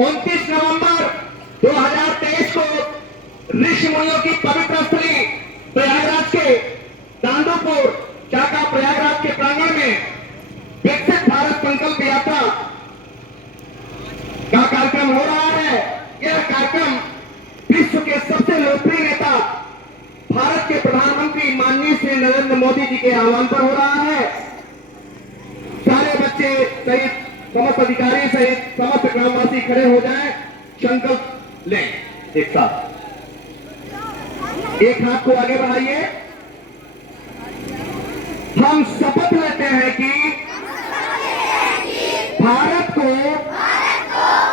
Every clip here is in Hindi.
29 नवंबर 2023 को ऋषि मुनियों की पवित्र स्थली प्रयागराज के दांडूपुर चाका प्रयागराज के प्रांगण में विकसित भारत संकल्प यात्रा का कार्यक्रम हो रहा है। यह कार्यक्रम विश्व के सबसे लोकप्रिय नेता भारत के प्रधानमंत्री माननीय श्री नरेंद्र मोदी जी के आह्वान पर हो रहा है। सारे बच्चे सहित समस्त अधिकारी सहित समस्त ग्रामवासी खड़े हो जाएं, संकल्प लें एक साथ। एक हाथ को आगे बढ़ाइए। हम शपथ लेते हैं कि भारत को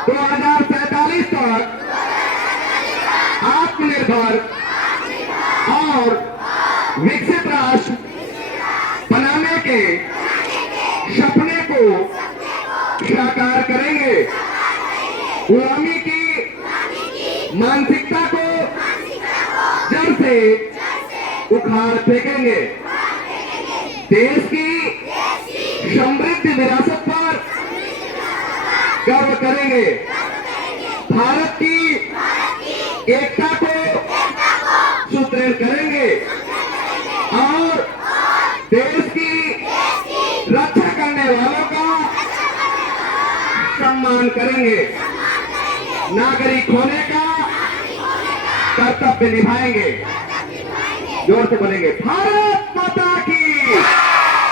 2047 तक आत्मनिर्भर और विकसित राष्ट्र बनाने के सपने को साकार करेंगे। गुलामी की मानसिकता को जड़ से उखाड़ फेंकेंगे। देश की समृद्ध विरासत पर गर्व करेंगे। भारत की एकता को सुदृढ़ करेंगे और देश की रक्षा करने वालों का सम्मान करेंगे। नागरिक होने का कर्तव्य निभाएंगे। जोर से बोलेंगे, भारत माता की,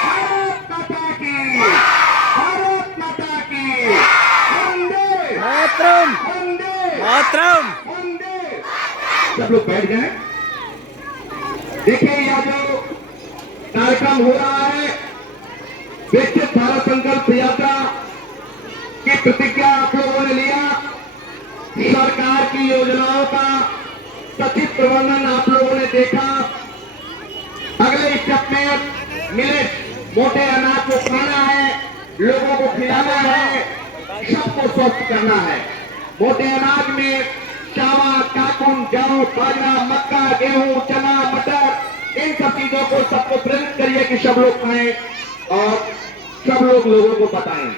भारत माता की, भारत माता की, वंदे मातरम, वंदे मातरम। वंदे। सब लोग बैठ जाएं। देखिए यह जो कार्यक्रम हो रहा है, विकसित भारत संकल्प यात्रा की प्रतिज्ञा आप लोगों ने लिया। सरकार की योजनाओं का सचित प्रबंधन आप लोगों ने देखा। अगले स्टेप में मिलेट मोटे अनाज को खाना है, लोगों को खिलाना है, सबको स्वस्थ करना है। मोटे अनाज में चावल, काकुन, जौ, बाजरा, मक्का, गेहूं, चना, मटर, इन सब चीजों को सबको प्रेरित करिए कि सब लोग खाएं और सब लोगों को बताएं।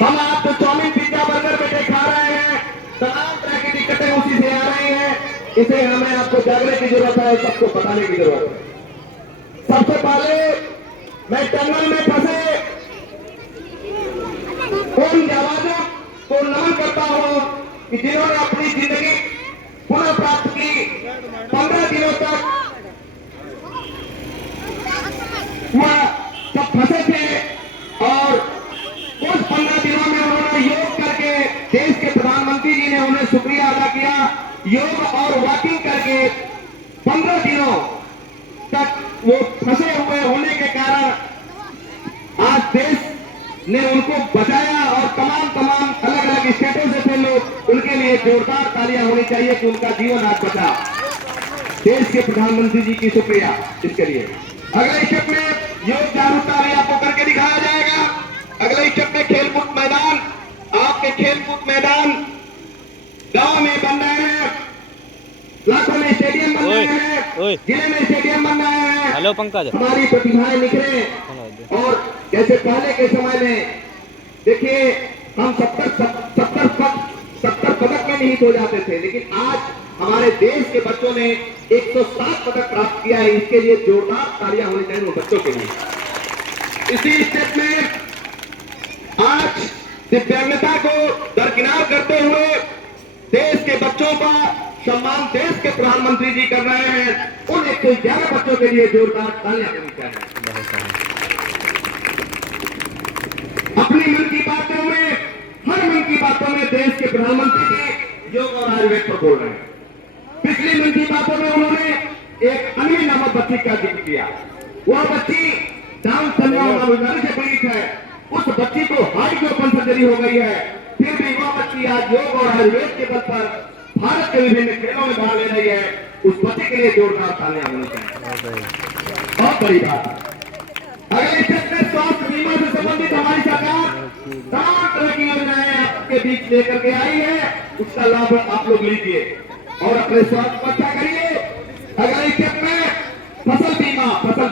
हम आप तो चाउमीन, पिज्जा, बर्गर बेटे खा रहे हैं, तमाम तरह की दिक्कतें उसी से आ रही हैं। इसे हमें आपको जागने की जरूरत है, सबको बताने की जरूरत है। सबसे पहले मैं टनल में फंसे उन जवानों को नमन करता हूं कि जिन्होंने अपनी जिंदगी पुनः प्राप्त की। 15 दिनों तक वह सब फंसे थे और उस 15 दिनों में उन्होंने योग करके देश के प्रधानमंत्री जी ने उन्हें शुक्रिया अदा किया। योग और वॉकिंग करके 15 दिनों तक वो फंसे हुए होने के कारण आज देश ने उनको बचाया और तमाम अलग अलग स्टेटों से थे लोग, उनके लिए जोरदार तालियां होनी चाहिए कि उनका जीवन आज बचा। देश के प्रधानमंत्री जी की शुक्रिया इसके लिए। अगले स्टेप में योग जागरूकता भी आपको करके दिखाया जाएगा। अगले स्टेप में खेलकूद मैदान, आपके खेलकूद मैदान गांव में बन रहे हैं, लाखों में स्टेडियम बन रहे हैं, जिले में स्टेडियम बन रहे हैं। हेलो पंकज, हमारी प्रतिभाएं निखरे और जैसे पहले के समय में देखिए हम 70 पदक में निहित हो जाते थे, लेकिन आज हमारे देश के बच्चों ने 107 पदक प्राप्त किया है। इसके लिए जोरदार तालियां होनी चाहिए उन बच्चों के लिए। इसी स्टेप में आज दिव्यांगता को दरकिनार करते हुए देश के बच्चों का सम्मान देश के प्रधानमंत्री जी कर रहे हैं। उन 111 बच्चों के लिए जोरदार तालियां होनी चाहिए। अपनी मन की बातों में, हर मन की बातों में देश के प्रधानमंत्री जी योग और आयुर्वेद पर बोल रहे हैं। पिछली मन की बातों में उन्होंने एक अन्वी नामक बच्ची का जिक्र किया। वह बच्ची डाउन सिंड्रोम बीमारी से पीड़ित है। उस बच्ची को हार्ट की ओपन सर्जरी हो गई है, फिर भी वह बच्ची आज योग और आयुर्वेद के बल पर भारत के विभिन्न खेलों में भाग ले रही है। उस बच्चे के लिए जोरदार तालियां होनी चाहिए। बहुत बड़ी बात। अगले स्टेप में स्वास्थ्य बीमा से संबंधित हमारी सरकार तमाम तरह की योजनाएं आपके बीच लेकर के आई है। उसका लाभ आप लोग लीजिए और अपने स्वास्थ्य को अच्छा करिए। अगले स्टेप में फसल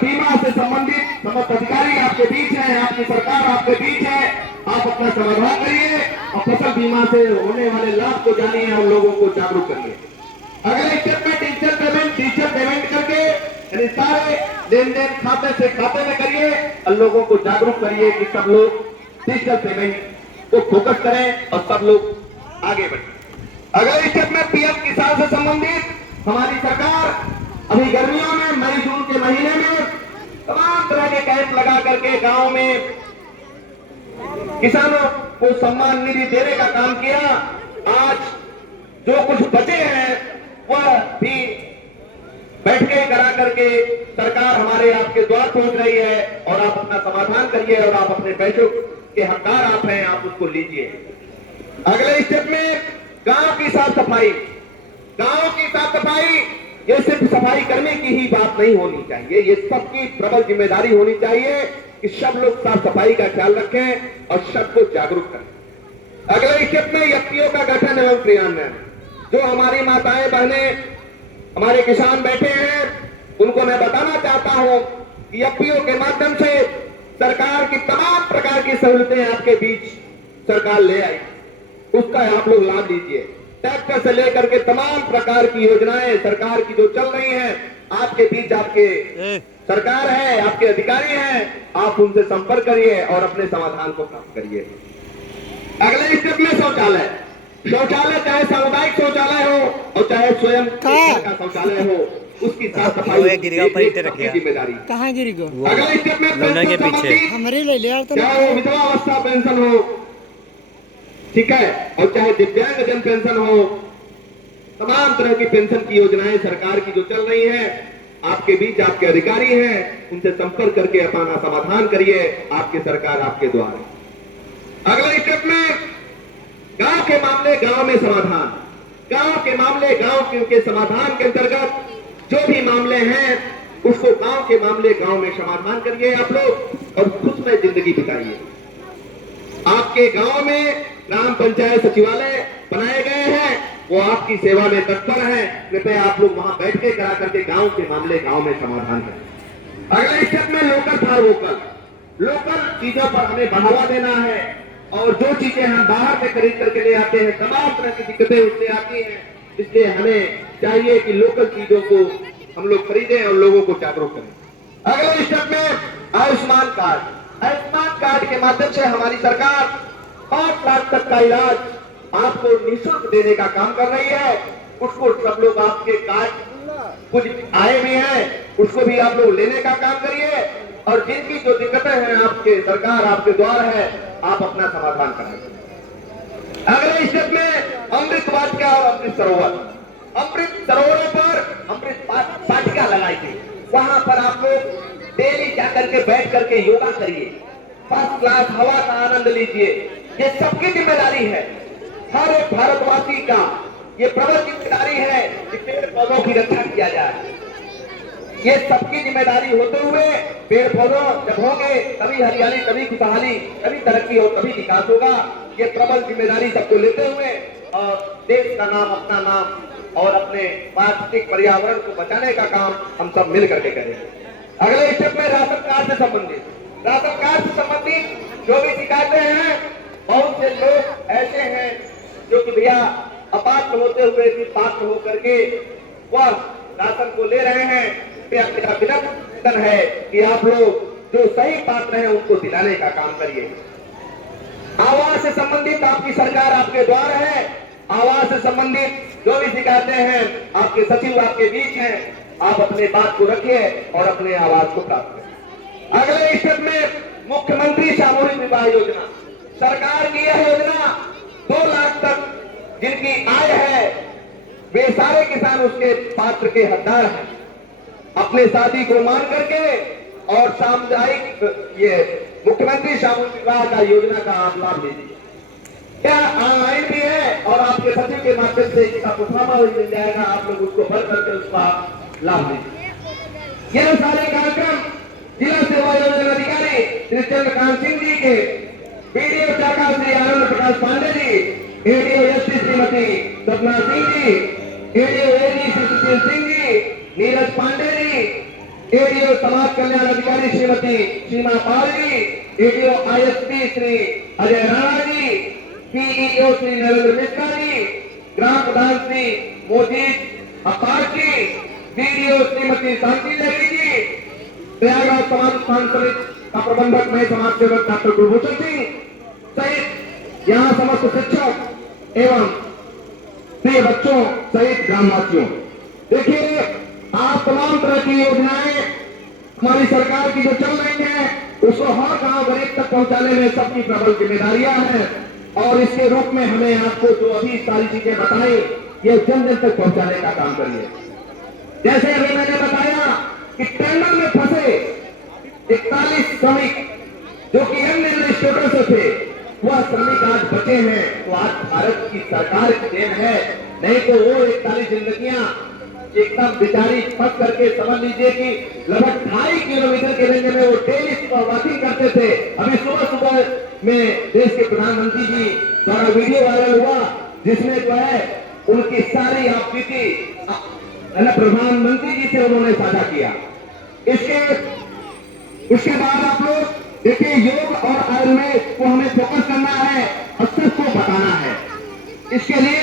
बीमा से संबंधित समस्त अधिकारी आपके बीच है, आपकी सरकार आपके बीच है। आप अपना समाधान करिए और फसल बीमा से होने वाले लाभ को जानिए और लोगों को जागरूक करिए। अगले स्टेप में डिजिटल पेमेंट करके यानी सारे लेन देन खाते से खाते में करिए और लोगों को जागरूक करिए कि सब लोग डिजिटल पेमेंट को फोकस करें और सब लोग आगे बढ़े। अगले स्टेप में पीएम किसान से संबंधित हमारी सरकार अभी गर्मियों में मई जून के महीने में तमाम तरह के कैंप लगा करके गांव में किसानों को सम्मान निधि देने का काम किया। आज जो कुछ बचे हैं वह भी बैठकें करा करके सरकार हमारे आपके द्वार पहुंच रही है और आप अपना समाधान करिए और आप अपने पैसों के हकदार आप हैं, आप उसको लीजिए। अगले स्टेप में गांव की साफ सफाई। गांव की साफ सफाई ये सिर्फ सफाई करने की ही बात नहीं होनी चाहिए, ये सबकी प्रबल जिम्मेदारी होनी चाहिए कि सब लोग साफ सफाई का ख्याल रखें और सबको जागरूक करें। अगले स्टेप में एफपीओ का गठन एवं क्रियान्वयन। जो हमारी माताएं बहनें हमारे किसान बैठे हैं उनको मैं बताना चाहता हूं कि एफपीओ के माध्यम से सरकार की तमाम प्रकार की सहूलतें आपके बीच सरकार ले आई, उसका आप लोग लाभ लीजिए। ट्रैक्टर से लेकर के तमाम प्रकार की योजनाएं सरकार की जो चल रही हैं आपके बीच, आपके सरकार है, आपके अधिकारी हैं, आप उनसे संपर्क करिए और अपने समाधान को प्राप्त करिए। अगले स्टेप में शौचालय। शौचालय चाहे सामुदायिक शौचालय हो और चाहे स्वयं का शौचालय हो, उसकी साफ सफाई की जिम्मेदारी। कहाँ गिरी गो? अगले स्टेप में के पीछे हमारे ले लिया, चाहे वो विधवा अवस्था पेंशन हो, ठीक है, और चाहे दिव्यांग जन पेंशन हो, तमाम तरह की पेंशन की योजनाएं सरकार की जो चल रही है आपके बीच आपके अधिकारी हैं, उनसे संपर्क करके अपना समाधान करिए, आपकी सरकार आपके द्वार है। अगले स्टेप में गांव के मामले गांव में समाधान। गांव के मामले गांव के समाधान के अंतर्गत जो भी मामले हैं उसको गांव के मामले गांव में समाधान करिए आप लोग और खुशमय जिंदगी बिताइए। आपके गांव में ग्राम पंचायत सचिवालय बनाए गए हैं, वो आपकी सेवा में तत्पर है, कृपया आप लोग वहां बैठ के करा करके गांव के मामले गांव में समाधान करें। अगले स्टेप में लोकल फॉर वोकल। लोकल चीजों पर हमें बढ़ावा देना है और जो चीजें हम बाहर से खरीद करके ले आते हैं तमाम तरह की दिक्कतें उससे आती हैं, इसलिए हमें चाहिए कि लोकल चीजों को हम लोग खरीदें और लोगों को जागरूक करें। अगले स्टेप में आयुष्मान कार्ड। आयुष्मान कार्ड के माध्यम से हमारी सरकार 5 लाख तक का इलाज आपको निःशुल्क देने का काम कर रही है। उसको सब लोग आपके कार्ड कुछ आए भी हैं उसको भी आप लोग लेने का काम करिए और जिनकी जो दिक्कतें हैं आपके सरकार आपके द्वार है, आप अपना समाधान करें। अगले स्टेप में अमृत वाटिका और अमृत सरोवर। अमृत सरोवरों पर अमृत वाटिका लगाई गई, वहां पर आप लोग डेली जाकर के बैठ करके योगा करिए, फर्स्ट क्लास हवा का आनंद लीजिए। ये सबकी जिम्मेदारी है, हर एक भारतवासी का ये प्रबल जिम्मेदारी है कि पेड़ पौधों की रक्षा किया जाए। ये सबकी जिम्मेदारी होते हुए पेड़ पौधों जब होंगे तभी हरियाली, तभी खुशहाली, तभी तरक्की और तभी विकास होगा। ये प्रबल जिम्मेदारी सबको लेते हुए और देश का नाम, अपना नाम और अपने पारिस्थितिक पर्यावरण को बचाने का काम हम सब मिल करके करेंगे। अगले स्टेप में राशन कार्ड से संबंधित। राशन कार्ड से संबंधित जो भी शिकायतें हैं, बहुत से लोग ऐसे हैं जो कि भैया अपात्र होते हुए भी पात्र होकर के वह राशन को ले रहे हैं। मेरा निवेदन है कि आप लोग जो सही पात्र हैं उनको दिलाने का काम करिए। आवास से संबंधित आपकी सरकार आपके द्वार है, आवास से संबंधित जो भी शिकायतें हैं आपके सचिव आपके बीच हैं, आप अपने बात को रखिए और अपने आवाज को प्राप्त करें। अगले स्टेप में मुख्यमंत्री सामूहिक विवाह योजना। सरकार की यह योजना 2 लाख तक जिनकी आय है वे सारे किसान उसके पात्र के हकदार हैं। अपने शादी को मान करके और सामुदायिक ये मुख्यमंत्री सामूहिक विवाह का योजना का आप लाभ लीजिए। क्या ऑनलाइन भी है और आपके सचिव के माध्यम से इसका प्रोफार्मा मिल जाएगा, आप लोग उसको भर करके उसका लाभ लीजिए। यह सारे कार्यक्रम जिला सेवा योजना अधिकारी श्री चंद्रकांत सिंह जी के, बीडीओ शाखा श्री आनंद प्रकाश पांडे जी, एडीओ एसटी श्रीमती सपना Singh ji, ADO AD Shri Sushil Singh ji, Neeraj Pandey ji, ADO समाज कल्याण अधिकारी श्रीमती सीमा Pal ji, ADO ISP Shri Ajay Rana ji, PEO Shri Narendra Mishra ji, ग्राम प्रधान श्री मोजीद अब्बास जी, बीडीओ श्रीमती शांति देवी जी, प्रयागराज समाज उत्थान समिति का प्रबंधक मैं समाज सेवक डॉक्टर गुरभूषण सिंह सहित यहाँ समस्त शिक्षक एवं प्रिय बच्चों सहित ग्रामवासियों, देखिए आप तमाम तरह की योजनाएं हमारी सरकार की जो चल रही हैं उसको हर गांव गरीब तक पहुंचाने में सबकी प्रबल जिम्मेदारियां हैं और इसके रूप में हमें आपको जो अभी सारी चीजें बताई ये जन जन तक पहुंचाने का काम करिए। जैसे अभी मैंने बताया कि टेंडर में फंसे 41 श्रमिक जो कि अन्य स्टेटों से थे वह श्रमिक आज बचे हैं, तो आज भारत की सरकार की देन है, नहीं तो वो 41 जिंदगियां एकदम बेचारी फंस करके समझ लीजिए कि लगभग 2.5 किलोमीटर के रेंज में वो डेली सुबह वॉकिंग करते थे। अभी सुबह सुबह में देश के प्रधानमंत्री जी द्वारा वीडियो वायरल हुआ जिसमें जो है उनकी सारी आपकी प्रधानमंत्री जी से उन्होंने साझा किया। उसके बाद आप लोग देखिए योग और आयुर्वेद को हमें फोकस करना है और सबको बताना है। इसके लिए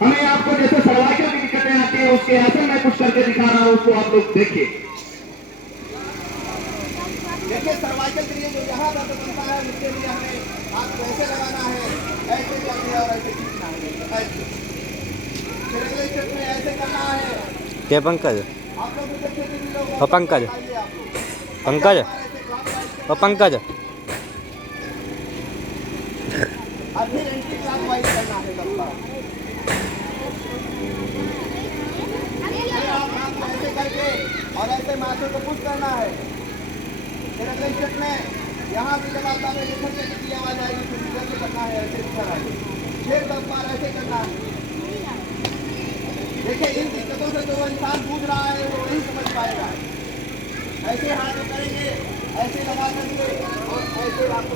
हमें आपको जैसे सर्वाइकल की दिक्कतें आती है उसके आसन मैं कुछ करके दिखा रहा हूं, उसको आप लोग देखिए। देखिए सर्वाइकल के लिए जो यहाँ दर्द बनता है उसके लिए हमें हाथ को ऐसे लगाना है, ऐसे करके और ऐसे खींचना है, ऐसे फिर अगले स्टेप में ऐसे करना है। क्या पंकज? आप लोग देखिए पंकज पंकज पंकज अभी एंटी क्लॉकवाइज करना है सबका। आप हाथ को ऐसे करके और ऐसे माथे को पुश करना है। फिर अगले स्टेप में यहाँ से जब आप दाने लेखन से कितनी आवाज आएगी फिर इधर से करना है, ऐसे इधर आएगी, 6-10 बार ऐसे करना है। देखिए इन दिक्कतों से जो इंसान पूछ रहा है वो नहीं समझ पाएगा। ऐसे हाथ करेंगे, ऐसे लगा करके और ऐसे आपको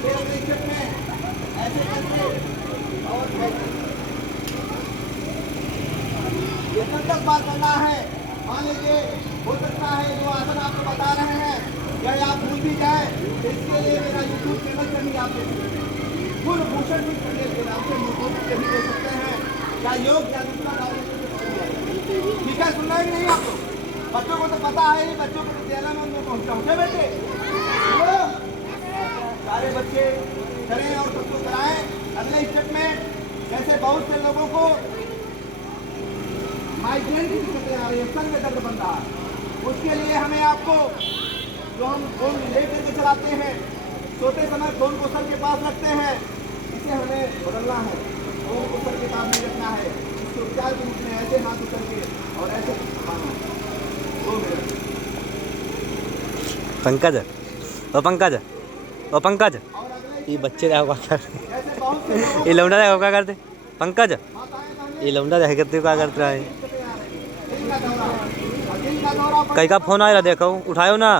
फिर अगले स्टेप में ऐसे करके और ये 10 बार करना है। मान लीजिए हो सकता है जो आसन आपको बता रहे हैं यह आप भूल भी जाए, इसके लिए मेरा यूट्यूब चैनल पर भी आप गुरभूषण भी चैनल के नाम से यूट्यूब पे भी देख सकते हैं, या योग या दूसरा ठीक है। सुनना ही नहीं आपको, बच्चों को तो पता है ही, बच्चों को विद्यालय में उनको पहुंचे बेटे सारे बच्चे करें और सबको कराएं। अगले स्टेप में जैसे बहुत से लोगों को माइग्रेन की दिक्कतें आ रही है, सर में दर्द बन रहा है, उसके लिए हमें आपको जो हम फोन ले करके चलाते हैं सोते समय फोन को सर के पास रखते हैं, इसे हमें बदलना है, फोन को सर के पास नहीं रखना है, इसके उपचार के रूप में ऐसे हाथ उतर के और ऐसे खाना है। 2 मिनट। पंकज ओ पंकज ओ पंकज और अगले ये बच्चे क्या करते? जैसे बहुत से लोगों ये लौंडा देखो क्या करते? पंकज माताएं बहनें ये लौंडा देख करते क्या करते रहे? दिक्कतें आ रही हैं, दिल का दौरा और दिल का दौरा कई का फोन आया देखो, उठायो ना।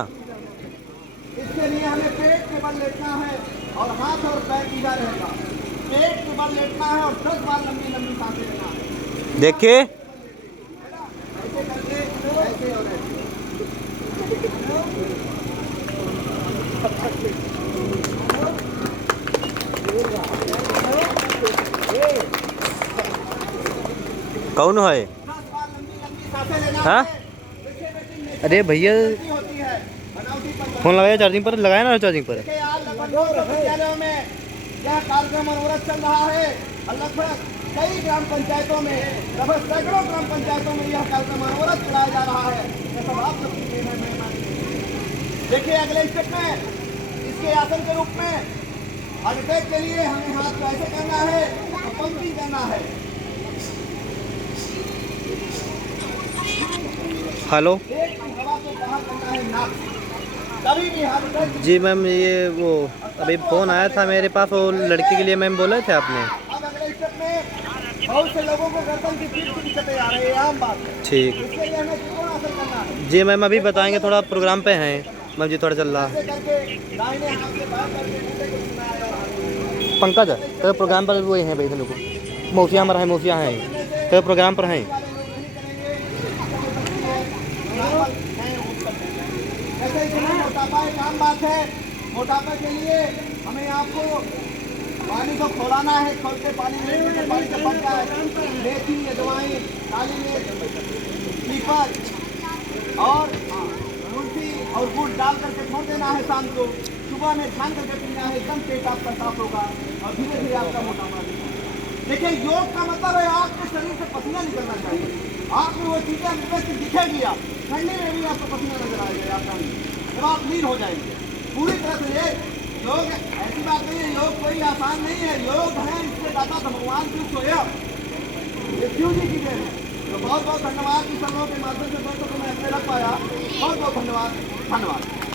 इसके लिए हमें पेट के बल लेटना है और हाथ और पैर सीधा रहेगा। पेट के बल लेटना है और 10 बार लंबी लंबी सांसें लेना है। देखिए ऐसे करके ऐसे और ऐसे। कौन है? 10 बार लंबी लंबी सांसें लेना हाँ? है। देखिए बेटी अरे भैया होती है बनावटी पर फोन लगाया चार्जिंग पर, लगाया ना चार्जिंग पर। देखिए आज लगभग विद्यालयों में यह कार्यक्रम मनोरथ चल रहा है और लगभग कई ग्राम पंचायतों में लगभग सैकड़ों ग्राम पंचायतों में यह कार्यक्रम मनोरथ चलाया जा रहा है। यह सब आप लोग की देन है, मेहरबानी। देखिए अगले स्टेप में इसके आसन के रूप में हार्ट अटैक के लिए हमें हाथ को ऐसे करना है और पंपिंग करना है। हेलो पेट की हवा को बाहर करना है नाक से। कभी भी हार्ट अटैक जी मैम, ये वो अभी फ़ोन आया था मेरे पास, वो लड़की के लिए मैम बोले थे आपने। अब अगले स्टेप में बहुत से लोगों को गर्दन की पीठ की दिक्कतें आ रही है, आम बात है। ठीक इसके लिए हमें त्रिकोणासन करना है। जी मैम, अभी बताएंगे, थोड़ा प्रोग्राम पे हैं मैम जी, थोड़ा चल रहा है। ऐसे करके दाहिने हाथ से बाहर करके मुंडे को घुमाया और हाथ को पंकज तो प्रोग्राम पर वो हैं भाई लोग, मौसिया में रहे, मौसिया हैं तो प्रोग्राम पर हैं। वाले लोग नहीं करेंगे, नॉर्मल नहीं वो कर देंगे। ऐसे ही जिन्हें मोटापा एक आम बात है, मोटापे के लिए हमें आपको पानी को खौलाना है, खोल के पानी में पानी से बन जाए। मेथी, अजवाइन, काली मिर्च, पीपल और तुलसी और गुड़ डाल करके छोड़ देना है शाम को। सुबह में छान करके पीना है, एकदम पेट आपका साफ होगा और धीरे धीरे आपका मोटापा दिखेगा। देखिए, योग का मतलब है आपके शरीर से पसीना निकलना चाहिए। आप में वो चीजें अंदर से दिखेगी, आप ठंडी में भी आपको पसीना नजर आएगा आपका, जब आप लीन हो जाएंगे पूरी तरह से। ये योग ऐसी बात नहीं है, योग कोई आसान नहीं है। योग है, इससे दाता तो भगवान की स्वयं, ये शिव जी की देन है। तो बहुत बहुत धन्यवाद। इस सब लोगों के माध्यम से दोस्तों को मैं अपने रख पाया। बहुत बहुत धन्यवाद। धन्यवाद।